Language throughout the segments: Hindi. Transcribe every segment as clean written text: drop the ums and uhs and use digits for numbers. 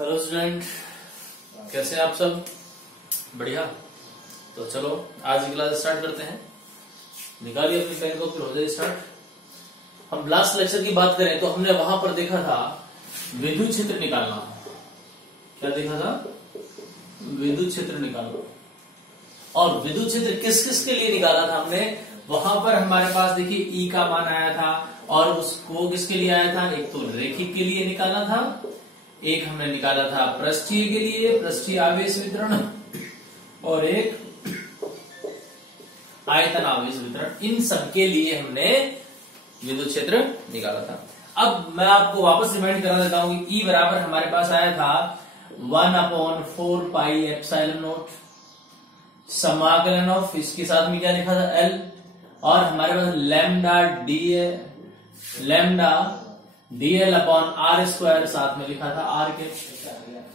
हेलो स्टूडेंट, कैसे हैं आप सब? बढ़िया। तो चलो आज की क्लास स्टार्ट करते हैं। निकालिए अपनी पेन को, फिर हो जाए स्टार्ट। हम लास्ट लेक्चर की बात करें तो हमने वहां पर देखा था विद्युत क्षेत्र निकालना। क्या देखा था? विद्युत क्षेत्र निकालना। और विद्युत क्षेत्र किस किस के लिए निकाला था हमने? वहां पर हमारे पास देखिए ई का मान आया था, और उसको किसके लिए आया था? एक तो रेखिक के लिए निकाला था, एक हमने निकाला था पृष्ठीय के लिए, पृष्ठीय आवेश वितरण, और एक आयतन आवेश वितरण। इन सब के लिए हमने विद्युत क्षेत्र निकाला था। अब मैं आपको वापस रिमाइंड करा देता हूं कि E बराबर हमारे पास आया था 1/4 पाई एप्सिलॉन नॉट, समाकलन ऑफ, इसके साथ में क्या लिखा था? L, और हमारे पास lambda dl upon R square साथ में लिखा था R के।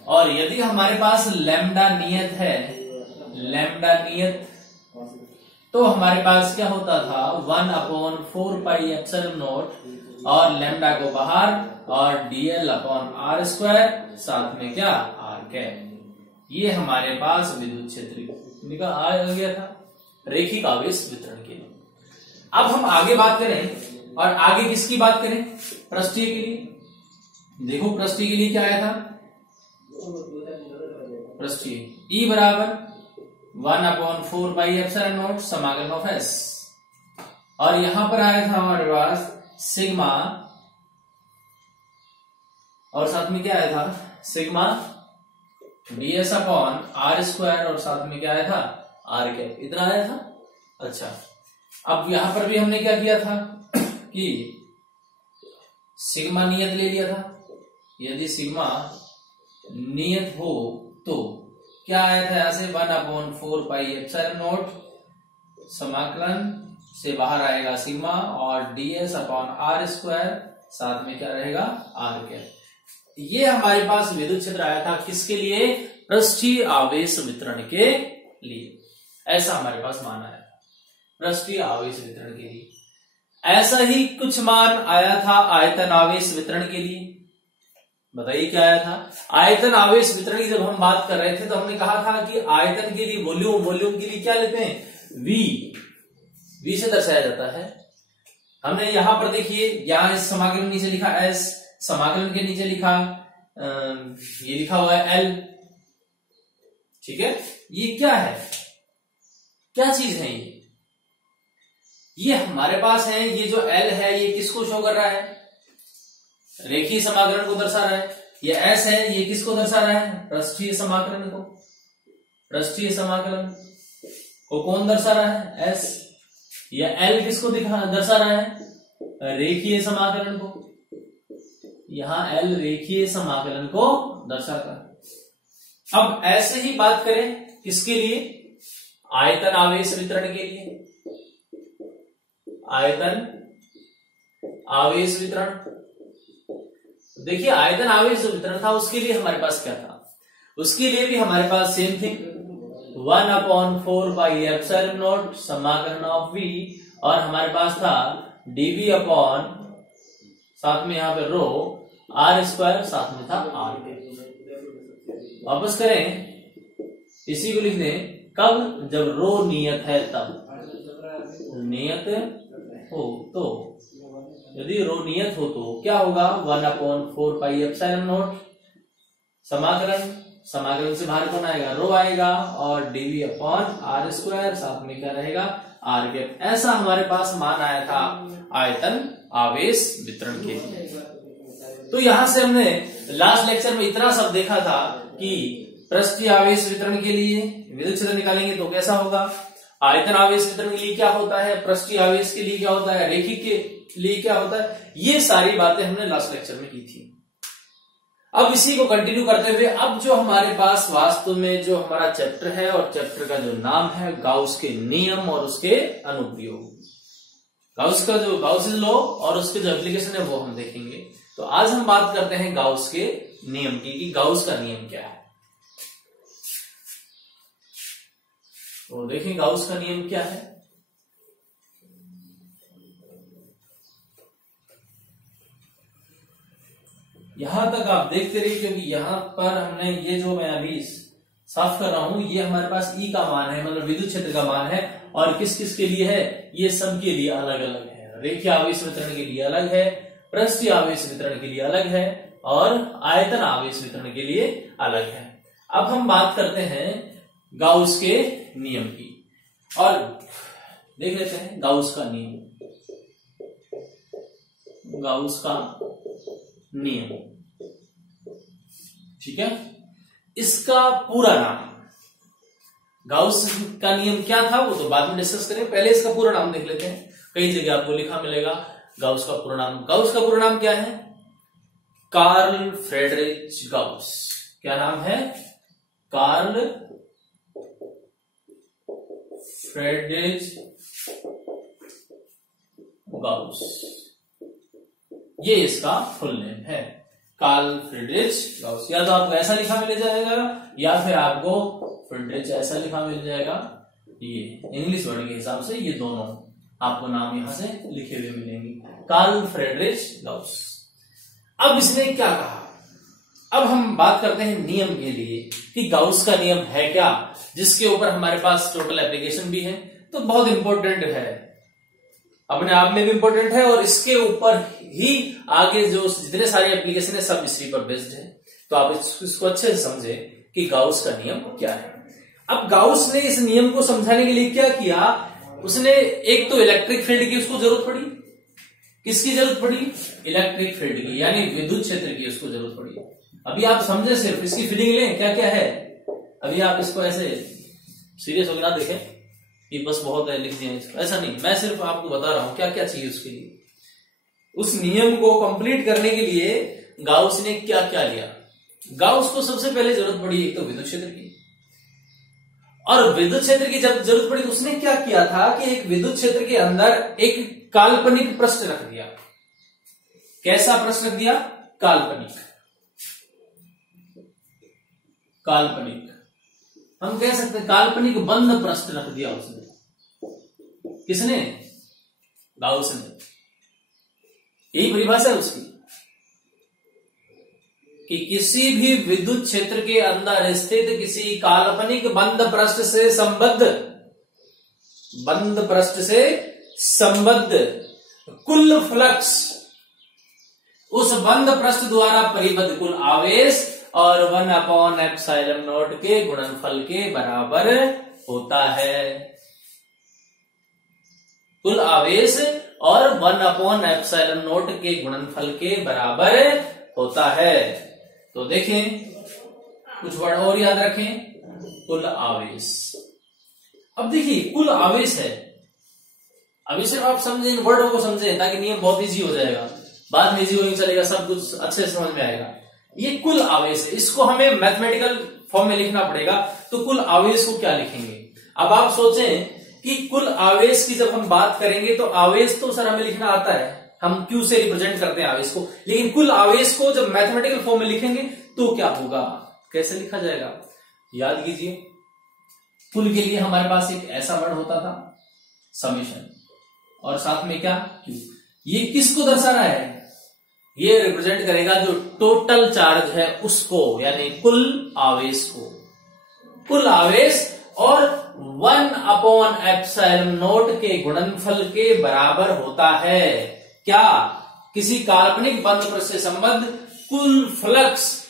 और यदि हमारे पास लैम्डा नियत है, तो हमारे पास क्या होता था? 1/4 पाई एप्सिलॉन नॉट और लैम्डा को बाहर, और dl अपॉन आर स्क्वायर साथ में क्या? R के। ये हमारे पास विद्युत क्षेत्र निकाल आ गया था रेखिक आवेश वितरण के लिए। अब हम आगे बात करें, और आगे किसकी बात करें? पृष्ठीय के लिए। देखो पृष्ठीय के लिए क्या आया था? पृष्ठीय E बराबर 1/4 पाई एप्सिलॉन नॉट समाकलन ऑफ S, और यहां पर आया था हमारे पास सिग्मा, और साथ में क्या आया था? Sigma ds upon R square, और साथ में क्या आया था? R cap. इतना आया था। अच्छा, अब यहां पर भी हमने क्या किया था कि सिग्मा नियत ले लिया था। यदि सिग्मा नियत हो तो क्या आया था? यहां से 1/4 पाई एप्सिलॉन नॉट समाकलन से बाहर आएगा सिग्मा, और ds अपॉन आर स्क्वायर साथ में क्या रहेगा? R cap. ये हमारे पास विद्युत क्षेत्र आया था किसके लिए? पृष्ठीय आवेश वितरण के लिए। ऐसा हमारे पास मान आया था पृष्ठीय आवेश वितरण के लिए। ऐसा ही कुछ मान आया था आयतन आवेश वितरण के लिए। बताइए क्या आया था? आयतन आवेश वितरण की जब हम बात कर रहे थे तो हमने कहा था कि आयतन के लिए वॉल्यूम के लिए क्या लेते हैं? V से दर्शाया जाता है। हमने यहां पर देखिए, यहां इस समाकलन नीचे लिखा S, समाकलन के नीचे लिखा ये लिखा हुआ है L। ठीक है, ये क्या है? क्या चीज है ये हमारे पास है। ये जो L है ये किसको शो कर रहा है? रेखीय समाकलन को दर्शा रहा है। ये S है, ये किसको दर्शा रहा है? पृष्ठीय समाकलन को। पृष्ठीय समाकलन को कौन दर्शा रहा है? S। यह L किसको दर्शा रहा है? रेखीय समाकलन को। यहां L रेखीय समाकलन को दर्शाता है। अब ऐसे ही बात करें किसके लिए? आयतन आवेश वितरण के लिए। आयतन आवेश वितरण, देखिए आयतन आवेश जो वितरण था उसके लिए हमारे पास क्या था? उसके लिए भी हमारे पास same thing 1/4 pi epsilon naught समाकलन ऑफ V, और हमारे पास था dV अपॉन साथ में यहां पे रो R स्क्वायर साथ में था R। वापस करें, इसी को लिख दें। कब? जब रो नियत है तब। नियत हो तो, यदि रो नियत हो तो क्या होगा? 1/4 पाई एप्सिलॉन नॉट समाकलन से बाहर कौन आएगा? रो आएगा, और dV अपॉन आर स्क्वायर साथ में क्या रहेगा? R cap. ऐसा हमारे पास मान आया था आयतन आवेश वितरण के लिए। तो यहां से हमने लास्ट लेक्चर में इतना सब देखा था कि पृष्ठीय आवेश वितरण के लिए विद्युत क्षेत्र निकालेंगे तो कैसा होगा, आयतन आवेश वितरण के लिए क्या होता है, पृष्ठीय आवेश के लिए क्या होता है, रेखिक के लिए क्या होता है। ये सारी बातें हमने लास्ट लेक्चर में की थी। अब इसी को कंटिन्यू करते हुए अब जो हमारे पास वास्तव में जो हमारा चैप्टर है, और चैप्टर का जो नाम है गाउस के नियम और उसके अनुप्रयोग। गाउस लॉ और उसके जो एप्लीकेशन है वो हम देखेंगे। तो आज हम बात करते हैं गाउस के नियम की, कि गाउस का नियम क्या है। तो देखें गाउस का नियम क्या है। यहां तक आप देखते रहिए, क्योंकि यहां पर हमने ये जो मैं अभी साफ कर रहा हूं, ये हमारे पास ई का मान है, मतलब विद्युत क्षेत्र का मान है, और किस किस के लिए है, ये सब के लिए अलग अलग है। रेखीय आवेश वितरण के लिए अलग है, पृष्ठीय आवेश वितरण के लिए अलग है, और आयतन आवेश वितरण के लिए अलग है। अब हम बात करते हैं गाउस के नियम की, और देख लेते हैं गाउस का नियम। गाउस का नियम, ठीक है। इसका पूरा नाम, गाउस का नियम क्या था वो तो बाद में डिस्कस करें, पहले इसका पूरा नाम देख लेते हैं। कई जगह आपको लिखा मिलेगा गाउस का पूरा नाम। गाउस का पूरा नाम क्या है? Karl Friedrich Gauss. क्या नाम है? कार्ल फ्रेडरिच गाउस, ये इसका फुल नेम है, कार्ल फ्रेडरिच गाउस। या तो आपको ऐसा लिखा मिल जाएगा, या फिर आपको फ्रेडरिच ऐसा लिखा मिल जाएगा। ये इंग्लिश वर्ड के हिसाब से ये दोनों आपको नाम यहां से लिखे हुए मिलेंगे, कार्ल फ्रेडरिच गाउस। अब इसने क्या कहा? अब हम बात करते हैं नियम के लिए कि गाउस का नियम है क्या, जिसके ऊपर हमारे पास टोटल एप्लीकेशन भी है। तो बहुत इंपॉर्टेंट है, अपने आप में भी इंपॉर्टेंट है, और इसके ऊपर ही आगे जो जितने सारे एप्लीकेशन है सब इसी पर बेस्ड है। तो आप इसको अच्छे से समझे कि गाउस का नियम क्या है। अब गाउस ने इस नियम को समझाने के लिए क्या किया, उसने एक तो इलेक्ट्रिक फील्ड की उसको जरूरत पड़ी। किसकी जरूरत पड़ी? इलेक्ट्रिक फील्ड की, यानी विद्युत क्षेत्र की उसको जरूरत पड़ी। अभी आप समझे, सिर्फ इसकी फीलिंग लें क्या क्या है। अभी आप इसको ऐसे सीरियस होकर ना देखें कि बस बहुत है लिख दिया इसको, ऐसा नहीं। मैं सिर्फ आपको बता रहा हूं क्या क्या चाहिए उसके लिए। उस नियम को कंप्लीट करने के लिए गाउस ने क्या क्या लिया। गाउस को सबसे पहले जरूरत पड़ी एक तो विद्युत क्षेत्र की, और विद्युत क्षेत्र की जब जरूरत पड़ी तो उसने क्या किया था कि एक विद्युत क्षेत्र के अंदर एक काल्पनिक पृष्ठ रख दिया। कैसा पृष्ठ रख दिया? काल्पनिक। काल्पनिक हम कह सकते हैं, काल्पनिक बंद पृष्ठ रख दिया उसने। किसने? गाउस ने। यही परिभाषा है उसकी कि किसी भी विद्युत क्षेत्र के अंदर स्थित किसी काल्पनिक बंद पृष्ठ से संबद्ध कुल फ्लक्स उस बंद पृष्ठ द्वारा परिबद्ध कुल आवेश और 1/ε0 के गुणनफल के बराबर होता है। कुल आवेश और 1/ε0 के गुणनफल के बराबर होता है। तो देखें, कुछ वर्ड और याद रखें। कुल आवेश, अब देखिए कुल आवेश है। अभी सिर्फ आप समझें, इन वर्डों को समझें ताकि नियम बहुत इजी हो जाएगा, बाद में इजी होगी चलेगा, सब कुछ अच्छे से समझ में आएगा। ये कुल आवेश है, इसको हमें मैथमेटिकल फॉर्म में लिखना पड़ेगा। तो कुल आवेश को क्या लिखेंगे? अब आप सोचें कि कुल आवेश की जब हम बात करेंगे तो आवेश तो सर हमें लिखना आता है, हम Q से रिप्रेजेंट करते हैं आवेश को, लेकिन कुल आवेश को जब मैथमेटिकल फॉर्म में लिखेंगे तो क्या होगा, कैसे लिखा जाएगा? याद कीजिए, कुल के लिए हमारे पास एक ऐसा वर्ड होता था समेशन, और साथ में क्या? Q। ये किसको दर्शा रहा है? ये रिप्रेजेंट करेगा जो टोटल चार्ज है उसको, यानी कुल आवेश को। कुल आवेश और 1/ε0 के गुणनफल के बराबर होता है क्या? किसी काल्पनिक बंद पृष्ठ से संबद्ध कुल फ्लक्स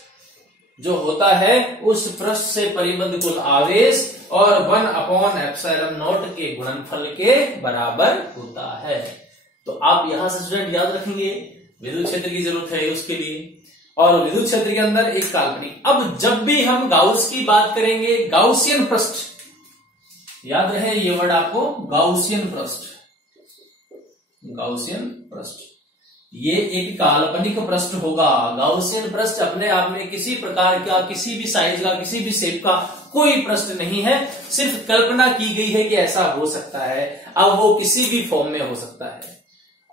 जो होता है उस पृष्ठ से परिबद्ध कुल आवेश और 1/ε0 के गुणनफल के बराबर होता है। तो आप यहां से स्टूडेंट याद रखेंगे, विद्युत क्षेत्र की जरूरत है उसके लिए, और विद्युत क्षेत्र के अंदर एक काल्पनिक। अब जब भी हम गाउस की बात करेंगे, गाउसियन पृष्ठ, याद रहे ये वर्ड आपको, गाउसियन पृष्ठ। गाउसियन पृष्ठ ये एक काल्पनिक पृष्ठ होगा। गाउसियन पृष्ठ अपने आप में किसी प्रकार का, किसी भी साइज का, किसी भी शेप का कोई पृष्ठ नहीं है, सिर्फ कल्पना की गई है कि ऐसा हो सकता है। अब वो किसी भी फॉर्म में हो सकता है,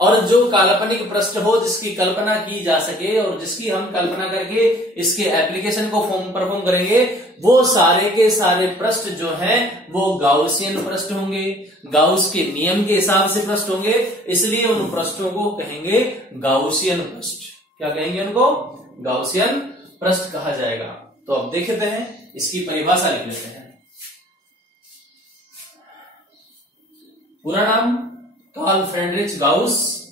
और जो काल्पनिक पृष्ठ हो जिसकी कल्पना की जा सके और जिसकी हम कल्पना करके इसके एप्लीकेशन को परफॉर्म करेंगे, वो सारे के सारे पृष्ठ जो हैं वो गाउसियन पृष्ठ होंगे, गाउस के नियम के हिसाब से पृष्ठ होंगे, इसलिए उन पृष्ठों को कहेंगे गाउसियन पृष्ठ। क्या कहेंगे उनको? गाउसियन पृष्ठ कहा जाएगा। तो अब देखते हैं, इसकी परिभाषा लिख लेते हैं। पूरा नाम कार्ल फ्रेडरिच गाउस,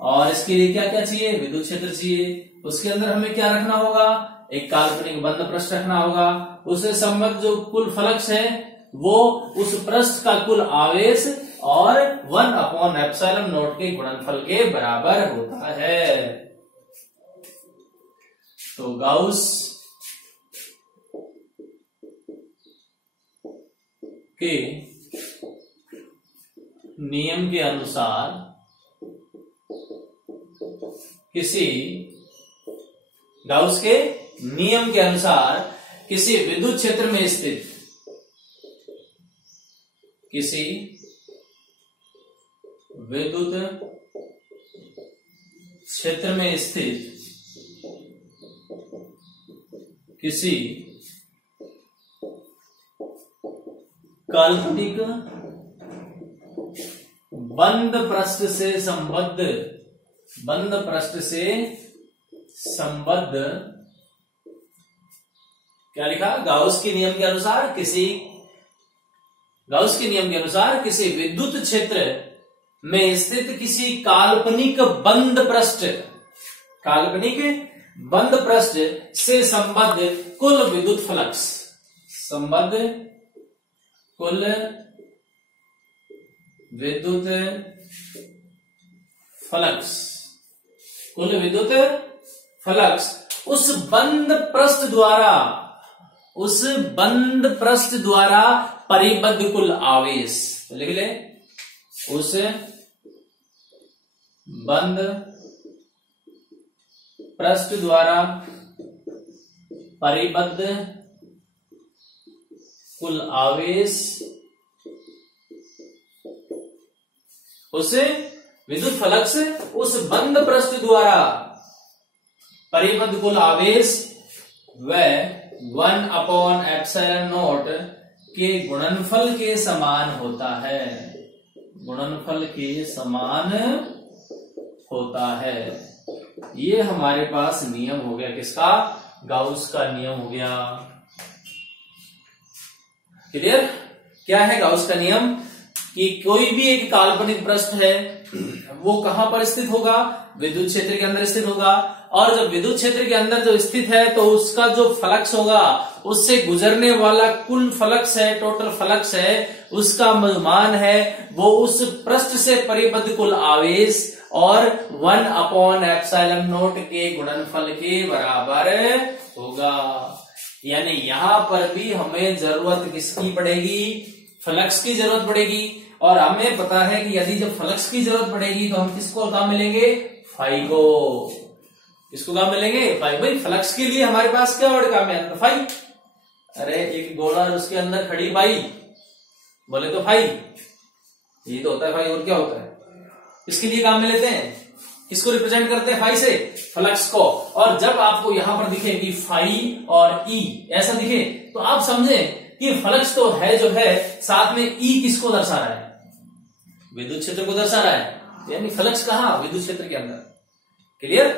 और इसके लिए क्या क्या चाहिए, विद्युत क्षेत्र चाहिए। उसके अंदर हमें क्या रखना होगा, एक काल्पनिक बंद पृष्ठ रखना होगा। उससे संबद्ध जो कुल फ्लक्स है वो उस पृष्ठ का कुल आवेश और 1/ε0 के गुणनफल के बराबर होता है। तो गाउस के नियम के अनुसार गाउस के नियम के अनुसार किसी विद्युत क्षेत्र में स्थित किसी विद्युत क्षेत्र में स्थित किसी काल्पनिक बंद पृष्ठ से संबद्ध क्या लिखा, गाउस के नियम के अनुसार किसी विद्युत क्षेत्र में स्थित किसी काल्पनिक बंद पृष्ठ से संबद्ध कुल विद्युत फ्लक्स उस बंद पृष्ठ द्वारा परिबद्ध कुल आवेश, लिख ले, उस बंद पृष्ठ द्वारा परिबद्ध कुल आवेश, उस विद्युत फ्लक्स उस बंद पृष्ठ द्वारा परिबद्ध कुल आवेश व 1/ε0 के गुणनफल के समान होता है। ये हमारे पास नियम हो गया, किसका, गाउस का नियम हो गया। क्लियर? क्या है गाउस का नियम, कि कोई भी एक काल्पनिक पृष्ठ है वो कहां पर स्थित होगा, विद्युत क्षेत्र के अंदर स्थित होगा, और जब विद्युत क्षेत्र के अंदर जो स्थित है तो उसका जो फ्लक्स होगा, उससे गुजरने वाला कुल फ्लक्स है, टोटल फ्लक्स है, उसका मान है वो उस पृष्ठ से परिबद्ध कुल आवेश और 1/ε0 के गुणनफल के बराबर होगा। यानी यहां पर भी हमें जरूरत किसकी पड़ेगी, फ्लक्स की जरूरत पड़ेगी। और हमें पता है कि यदि जब फ्लक्स की जरूरत पड़ेगी तो हम किसको काम मिलेंगे, फाई को। किसको काम मिलेंगे, फाई। भाई फ्लक्स के लिए हमारे पास क्या वर्ड काम है, फाई। अरे एक गोला उसके अंदर खड़ी पाई, बोले तो फाई, ये तो होता है फाई, और क्या होता है। इसके लिए काम में लेते हैं, किसको रिप्रेजेंट करते हैं, फाई से, फ्लक्स को। और जब आपको यहां पर दिखे कि फाई और ई ऐसा दिखे तो आप समझे कि फ्लक्स तो है जो है, साथ में ई किसको दर्शा रहा है, विद्युत क्षेत्र को दर्शा रहा है। यानी फ्लक्स कहां, विद्युत क्षेत्र के अंदर। क्लियर?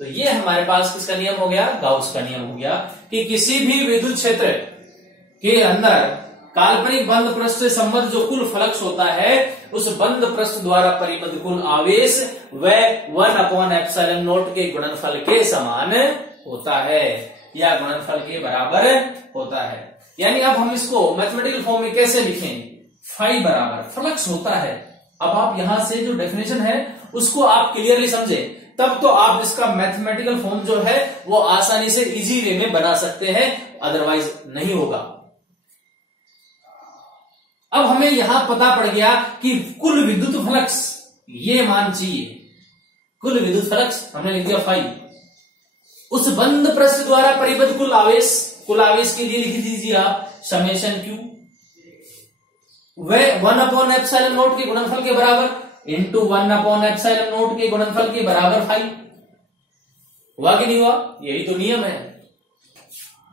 तो ये हमारे पास किसका नियम हो गया, गाउस का नियम हो गया, कि किसी भी विद्युत क्षेत्र के अंदर काल्पनिक बंद पृष्ठ से संबद्ध जो कुल फ्लक्स होता है, उस बंद पृष्ठ द्वारा परिबद्ध कुल आवेश व 1/ε0 के गुणनफल के समान होता है, या गुणनफल के बराबर होता है। यानी अब हम इसको मैथमेटिकल फॉर्म में कैसे लिखें, फाई बराबर फ्लक्स होता है। अब आप यहां से जो डेफिनेशन है उसको आप क्लियरली समझे, तब तो आप इसका मैथमेटिकल फॉर्म जो है वो आसानी से इजी वे में बना सकते हैं, अदरवाइज नहीं होगा। अब हमें यहां पता पड़ गया कि कुल विद्युत फ्लक्स ये मान चाहिए, कुल विद्युत फ्लक्स हमने लिख दिया फाई, उस बंद पृष्ठ द्वारा परिबद्ध कुल आवेश के लिए लिख दीजिए आप समेशन क्यू, वह 1/ε0 के गुणनफल के बराबर इंटू 1/ε0 के गुणनफल के बराबर फाई। हुआ कि नहीं हुआ? यही तो नियम है।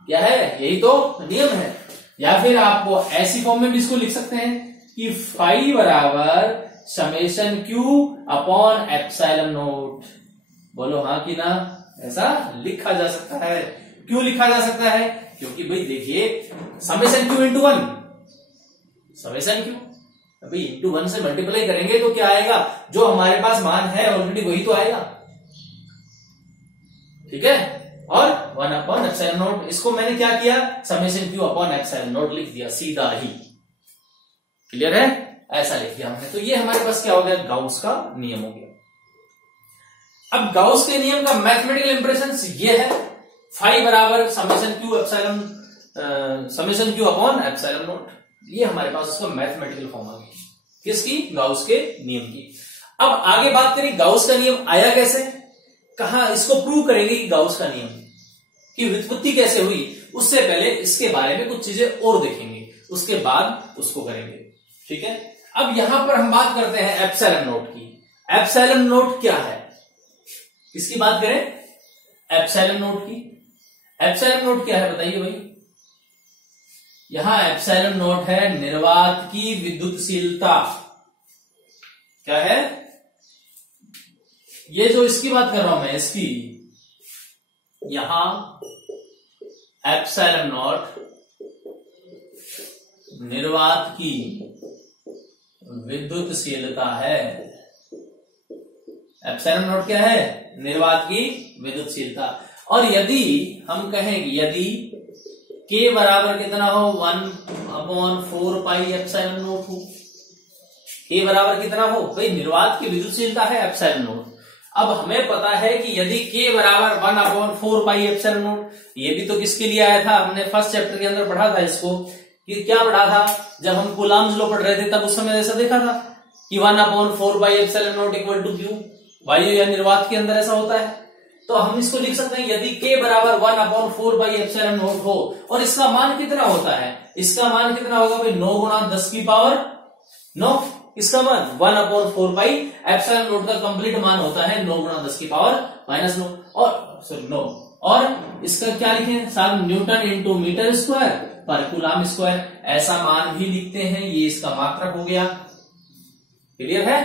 क्या है? यही तो नियम है। या फिर आपको ऐसी फॉर्म में भी इसको लिख सकते हैं कि फाई बराबर समेशन क्यू अपॉन ε0। बोलो हाँ कि ना, ऐसा लिखा जा सकता है। क्यों लिखा जा सकता है? क्योंकि भाई देखिए summation Q into 1, summation Q अभी इंटू 1 से मल्टीप्लाई करेंगे तो क्या आएगा, जो हमारे पास मान है ऑलरेडी वही तो आएगा, ठीक है। और 1 अपॉन एप्सिलॉन नॉट, इसको मैंने क्या किया, summation Q upon epsilon not लिख दिया सीधा ही। क्लियर है? ऐसा लिख दिया हमने। तो ये हमारे पास क्या हो गया, गाउस का नियम हो गया। अब गाउस के नियम का मैथमेटिकल इंप्रेशन ये है, फाई बराबर summation Q epsilon, summation Q upon epsilon not. ये हमारे पास उसका मैथमेटिकल फॉर्म आ गया, किसकी, गाउस के नियम की। अब आगे बात करें गाउस का नियम आया कैसे, कहा इसको प्रूव करेंगे कि गाउस का नियम की व्युत्पत्ति कैसे हुई। उससे पहले इसके बारे में कुछ चीजें और देखेंगे, उसके बाद उसको करेंगे, ठीक है। अब यहां पर हम बात करते हैं एप्सिलॉन नॉट की। एप्सिलॉन नॉट क्या है, किसकी बात करें, एप्सिलॉन नॉट की। एप्सिलॉन नॉट क्या है बताइए भाई। यहां एप्सिलॉन नॉट है निर्वात की विद्युतशीलता। क्या है ये, जो इसकी बात कर रहा हूं मैं, इसकी, यहां एप्सिलॉन नॉट निर्वात की विद्युतशीलता है। एप्सिलॉन नॉट क्या है, निर्वात की विद्युतशीलता। और यदि हम कहें, यदि के बराबर कितना हो, 1/4 पाई एप्सिलॉन नॉट हो, के बराबर कितना हो भाई, निर्वात की विद्युतशीलता है एप्सिलॉन नॉट। अब हमें पता है कि यदि के बराबर 1/4 पाई एप्सिलॉन नॉट, ये भी तो किसके लिए आया था, हमने फर्स्ट चैप्टर के अंदर पढ़ा था इसको, कि क्या पढ़ा था, जब हम कूलम्ब्स लॉ पढ़ रहे थे तब उस समय ऐसा देखा था कि 1/4 pi epsilon not equal to Q, वायु या निर्वात के अंदर ऐसा होता है। तो हम इसको लिख सकते हैं, यदि के बराबर 1/4 पाई एप्सिलॉन नॉट हो, और इसका मान कितना होता है, इसका मान कितना होगा भाई, 9 गुणा 10 की पावर 9, इसका मान 1/4 पाई एप्सिलॉन नॉट का कंप्लीट मान होता है 9 गुणा 10 की पावर -9, और सॉरी 9, और इसका क्या लिखें साथ, न्यूटन इंटू मीटर स्क्वायर पर कूलम स्क्वायर, ऐसा मान भी लिखते हैं। ये इसका मात्रक हो गया। क्लियर है?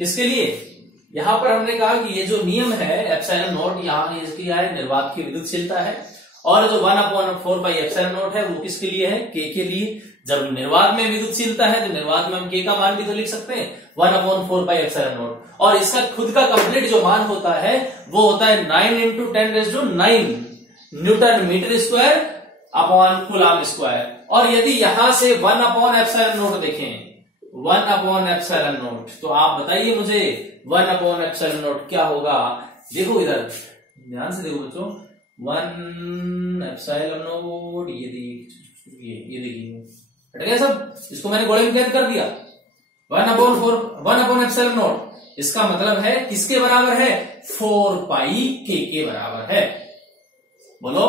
किसके लिए, यहां पर हमने कहा कि ये जो नियम है एप्सिलॉन नॉट, यहां इसकी है निर्वात की विद्युतशीलता है, और जो 1/4 पाई एप्सिलॉन नॉट है वो किसके लिए है, के के लिए। जब निर्वात में विद्युतशीलता है तो निर्वात में हम के का मान भी तो लिख सकते हैं 1/4 पाई एप्सिलॉन नॉट, और इसका खुद का कंप्लीट जो मान होता है वो होता है 9 × 10⁹ newton metre square upon coulomb square. और यदि यहां से 1/एप्सिलॉन नॉट देखें, 1/एप्सिलॉन नॉट, तो आप बताइए मुझे 1/एप्सिलॉन नॉट क्या होगा। देखो इधर ध्यान से देखो बच्चों, 1/एप्सिलॉन नॉट, ये देखिए हट गया सब, इसको मैंने गोले में कैद कर दिया। 1/एप्सिलॉन नॉट, इसका मतलब है किसके बराबर है, 4 पाई के बराबर है। बोलो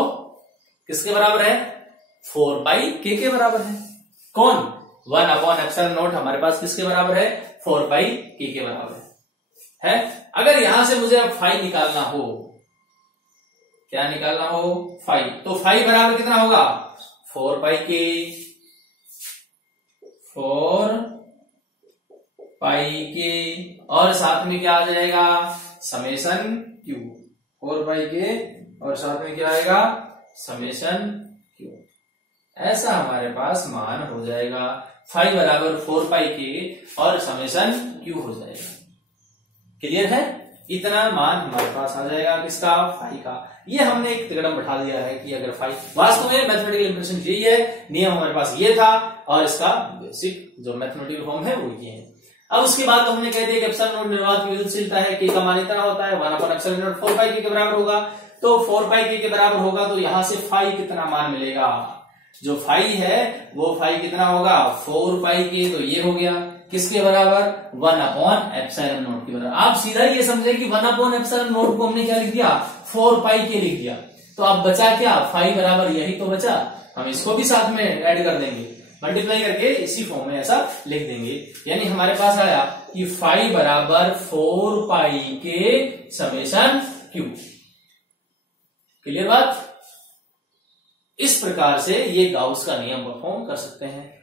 किसके बराबर है, 4 पाई के बराबर है। कौन, 1/एप्सिलॉन नॉट हमारे पास किसके बराबर है, 4 पाई के बराबर है। अगर यहां से मुझे अब फाई निकालना हो, क्या निकालना हो, फाई, तो फाई बराबर कितना होगा, 4 पाई के, 4 पाई के, और साथ में क्या आ जाएगा, समेशन क्यू, 4 पाई के, और साथ में क्या आएगा, समेशन क्यू। ऐसा हमारे पास मान हो जाएगा, फाई बराबर 4 पाई के और समेशन क्यू हो जाएगा। क्लियर है? इतना मान हमारे पास आ जाएगा किसका, फाई का। ये हमने एक तिकड़म बैठा दिया है कि अगर फाई, वास्तव में मैथमेटिकल इंप्रेशन यही है, नियम हमारे पास ये था, और इसका बेसिक जो मैथमेटिकल फॉर्म है वो ये है। अब उसके बाद तो हमने कह दिया कि एप्सिलॉन नॉट निर्वात की विद्युतशीलता है, के का मान इतना होता है, 1/एप्सिलॉन नॉट 4 पाई के बराबर होगा, तो 4 पाई के बराबर होगा, तो यहां से फाई कितना मान मिलेगा, जो फाई है वो फाई कितना होगा, 4 पाई के, तो ये हो गया किसके बराबर, 1/एप्सिलॉन नॉट के बराबर। आप सीधा ये समझे कि 1/एप्सिलॉन नॉट को हमने क्या लिख दिया, 4 पाई के लिख दिया, तो अब बचा क्या, फाई बराबर यही तो बचा। हम इसको भी साथ में ऐड कर देंगे, मल्टीप्लाई करके इसी फॉर्म में ऐसा लिख देंगे। यानी हमारे पास आया कि फाई बराबर 4 पाई के समेशन क्यू। क्लियर बात? इस प्रकार से ये गाउस का नियम परफॉर्म कर सकते हैं।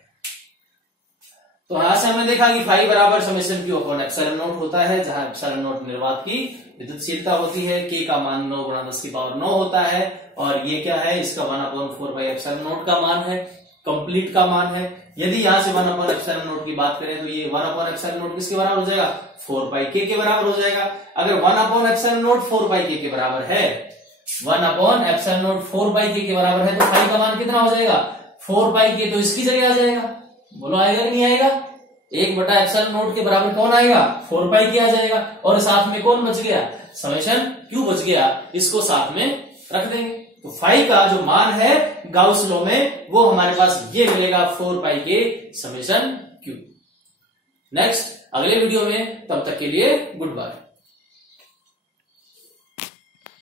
तो यहां से हमने देखा कि फाई बराबर summation Q upon epsilon not होता है, जहां एप्सिलॉन नॉट निर्वात की विद्युतशीलता होती है, के का मान 9 गुणा 10 की पावर 9 होता है, और ये क्या है, इसका 1/4 पाई एप्सिलॉन नॉट का मान है, कंप्लीट का मान है। यदि यहां से 1 एप्सिलॉन नॉट की बात करें तो ये 1 एप्सिलॉन नॉट किसके बराबर हो जाएगा, 4 पाई के बराबर हो जाएगा। अगर 1 एप्सिलॉन नॉट 4 पाई के बराबर है, 1 एप्सिलॉन नॉट 4 पाई के बराबर है, तो फाई का मान कितना हो जाएगा, 4 पाई के, तो इसकी जगह आ जाएगा। बोलो आएगा कि नहीं आएगा, 1 एप्सिलॉन नॉट के बराबर कौन आएगा, 4 पाई के आ जाएगा, और साथ में कौन बच गया, समेशन क्यू बच गया, इसको साथ में रख देंगे। तो फाई का जो मान है गाउस लॉ में, वो हमारे पास ये मिलेगा 4 पाई के समेशन क्यू। नेक्स्ट अगले वीडियो में, तब तक के लिए गुड बाय।